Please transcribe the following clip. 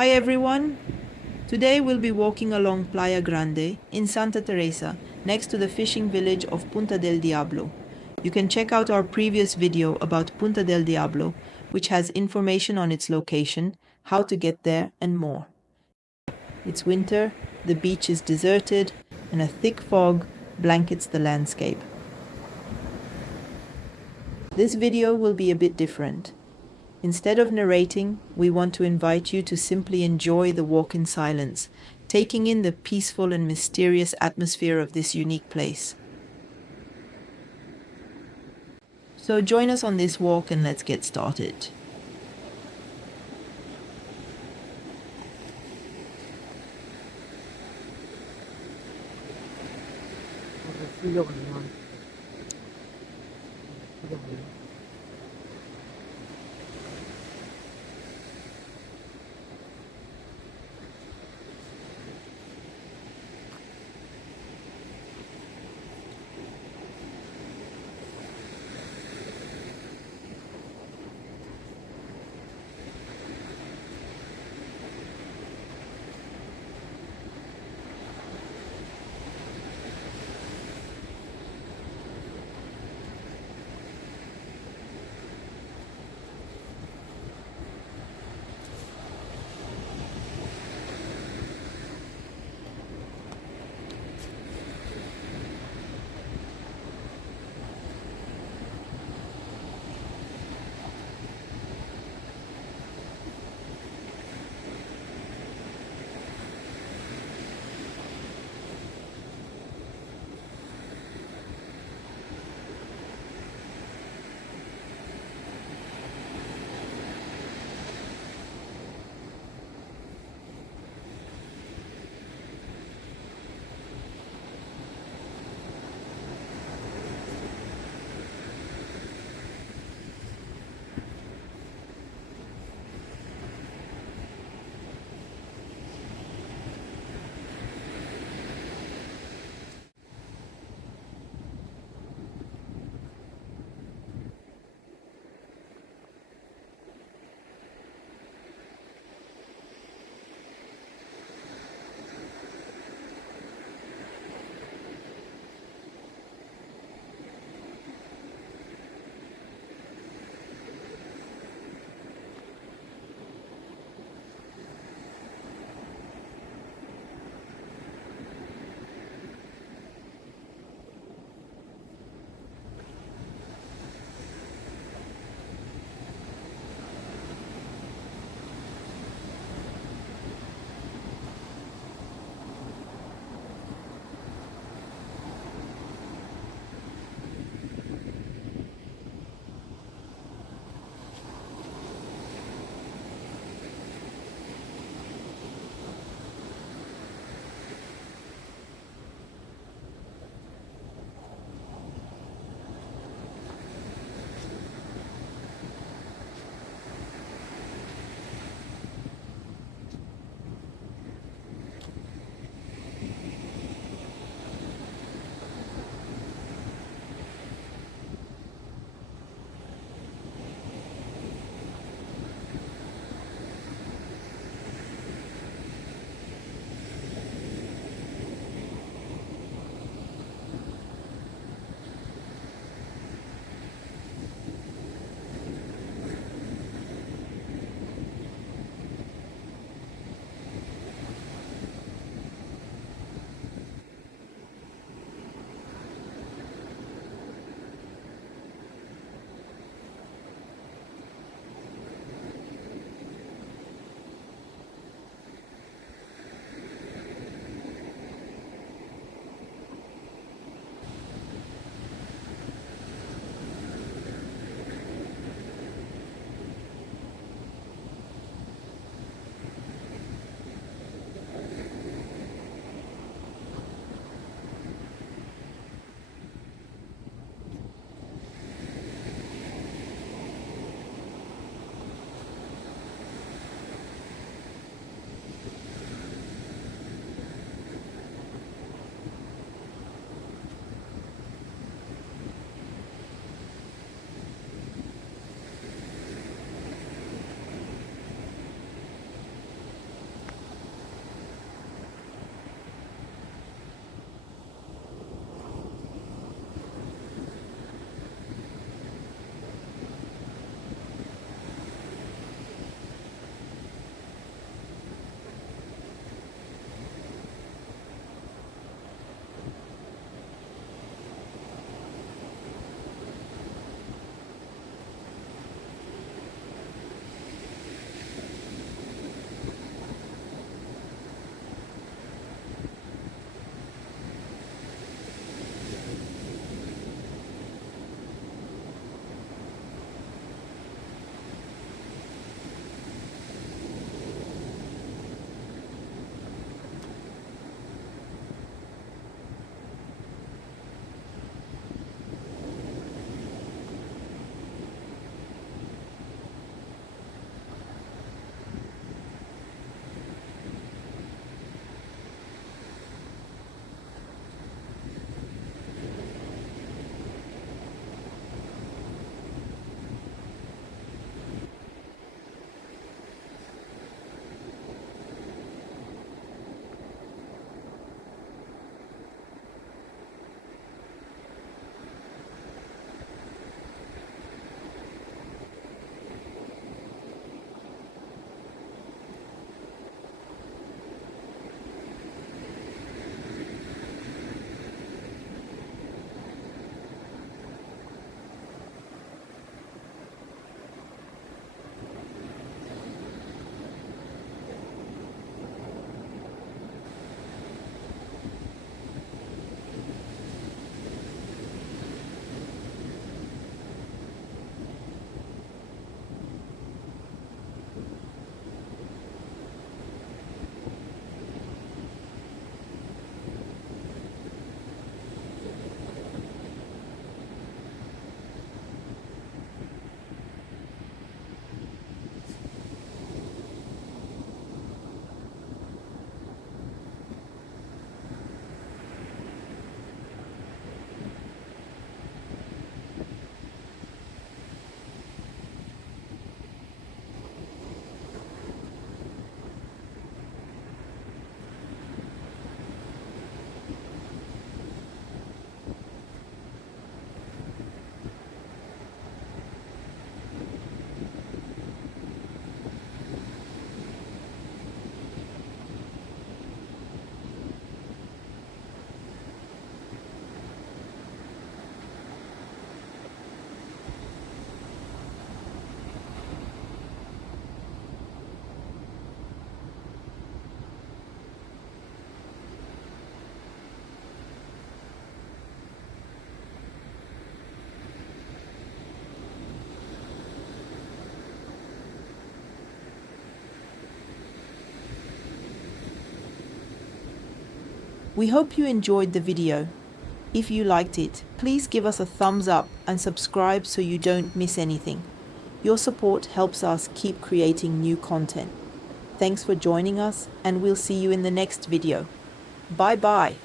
Hi everyone! Today we'll be walking along Playa Grande in Santa Teresa, next to the fishing village of Punta del Diablo. You can check out our previous video about Punta del Diablo, which has information on its location, how to get there, and more. It's winter, the beach is deserted, and a thick fog blankets the landscape. This video will be a bit different. Instead of narrating, we want to invite you to simply enjoy the walk in silence, taking in the peaceful and mysterious atmosphere of this unique place. So join us on this walk and let's get started. We hope you enjoyed the video. If you liked it, please give us a thumbs up and subscribe so you don't miss anything. Your support helps us keep creating new content. Thanks for joining us, and we'll see you in the next video. Bye bye.